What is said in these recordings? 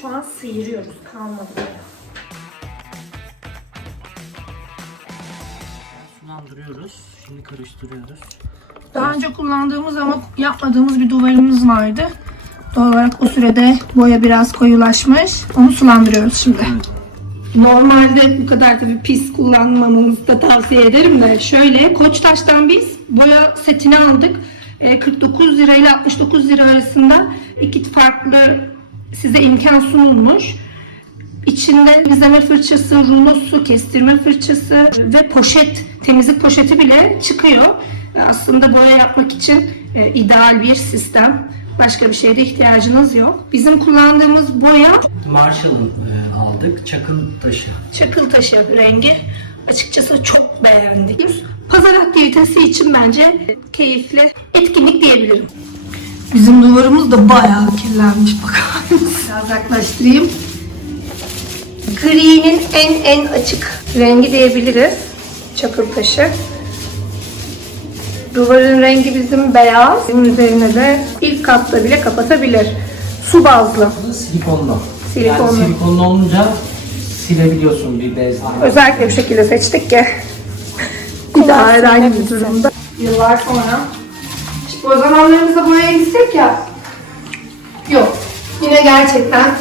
Şu an sıyırıyoruz. Kalmadı. Sulandırıyoruz. Şimdi karıştırıyoruz. Daha önce kullandığımız ama yapmadığımız bir duvarımız vardı. Doğal olarak o sürede boya biraz koyulaşmış. Onu sulandırıyoruz şimdi. Normalde bu kadar tabii pis kullanmamamızı da tavsiye ederim de şöyle Koçtaş'tan biz boya setini aldık. Ee, 49 lira ile 69 lira arasında iki farklı size imkan sunulmuş. İçinde izleme fırçası, rulosu, kestirme fırçası ve poşet, temizlik poşeti bile çıkıyor. E, Aslında boya yapmak için e, ideal bir sistem. Başka bir şeye de ihtiyacınız yok. Bizim kullandığımız boya Marshall'ın e, aldık. Çakıl taşı. çakıl taşı rengi. Açıkçası çok beğendik. Pazar aktivitesi için bence keyifli etkinlik diyebilirim. Bizim duvarımız da bayağı kirlenmiş bakar mısın? Biraz yaklaştırayım. Gri'nin en en açık rengi diyebiliriz. Çakıl taşı. Duvarın rengi bizim beyaz. Bunun üzerine de ilk katta bile kapatabilir. Su bazlı. Silikonlu. Silikonlu. Yani silikonlu olunca silebiliyorsun bir bez. Özellikle bu şekilde seçtik ki bir daha herhangi bir durumda. Yıllar sonra o zamanlarımızda boyaya gitsek ya yok. Yine gerçekten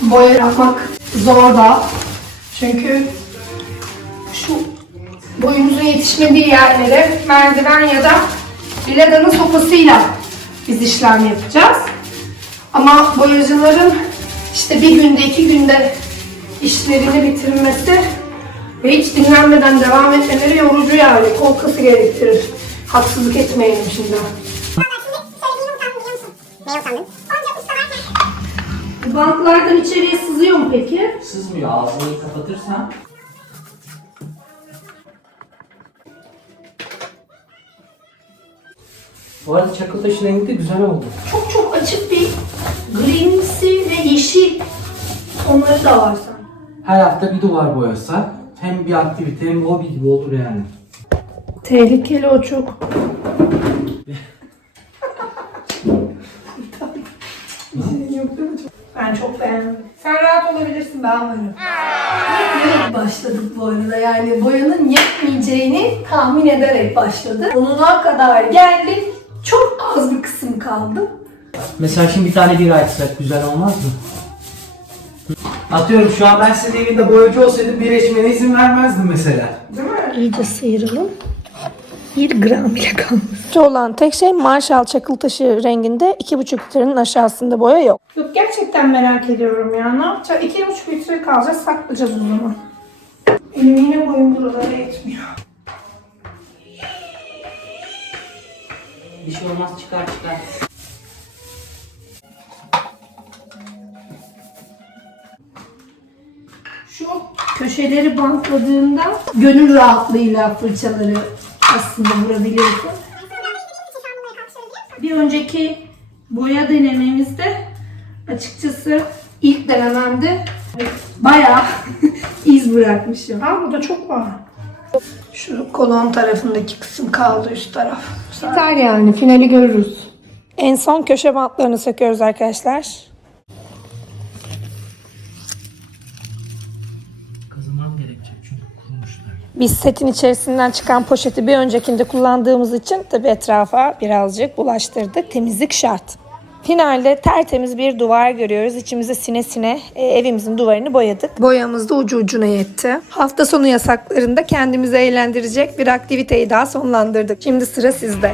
boya yapmak zor da. Çünkü şu boyumuzun yetişmediği yerlere merdiven ya da biladanın sopasıyla biz işlem yapacağız. Ama boyacıların işte bir günde iki günde işlerini bitirmesi ve hiç dinlenmeden devam etmeleri yorucu yani. Kol kası gerektirir. Haksızlık etmeyelim şimdi. Bu Bantlardan içeriye sızıyor mu peki? Sızmıyor. Ağzını kapatırsan Bu arada çakıl taşı rengi de güzel oldu. Çok çok açık bir grimsi ve yeşil tonları da var sanki. Her hafta bir duvar boyasak hem bir aktivite hem hobi gibi olur yani. Tehlikeli o çok. Ben çok beğendim. Sen rahat olabilirsin ben varım. Yetmeyerek başladık bu arada yani boyanın yetmeyeceğini tahmin ederek başladık. Sonuna kadar geldik. Çok az bir kısım kaldı. Mesela şimdi bir tane bira içsek güzel olmaz mı? Atıyorum şu an ben sizin evinde boyacı olsaydım bir içmene izin vermezdim mesela. Değil mi? İyice sıyıralım. Bir gram bile kalmış. olan tek şey Marshall çakıl taşı renginde 2,5 litrenin aşağısında boya yok. Yok gerçekten merak ediyorum ya. Ne yapacağız? 2,5 litre kalacağız saklayacağız o zaman. Benim yine boyum buralara yetmiyor. Bir şey olmaz çıkar çıkar. Şu köşeleri bantladığında gönül rahatlığıyla fırçaları aslında vurabiliyorsun. Bir önceki boya denememizde açıkçası ilk denememde bayağı iz bırakmışım. Ha burada çok var. Şu kolon tarafındaki kısım kaldı üst taraf. Yeter yani finali görürüz. En son köşe bantlarını söküyoruz arkadaşlar. Biz setin içerisinden çıkan poşeti bir öncekinde kullandığımız için tabi etrafa birazcık bulaştırdık. Temizlik şart. Finalde tertemiz bir duvar görüyoruz. İçimize sine sine e, evimizin duvarını boyadık. Boyamız da ucu ucuna yetti. Hafta sonu yasaklarında kendimizi eğlendirecek bir aktiviteyi daha sonlandırdık. Şimdi sıra sizde.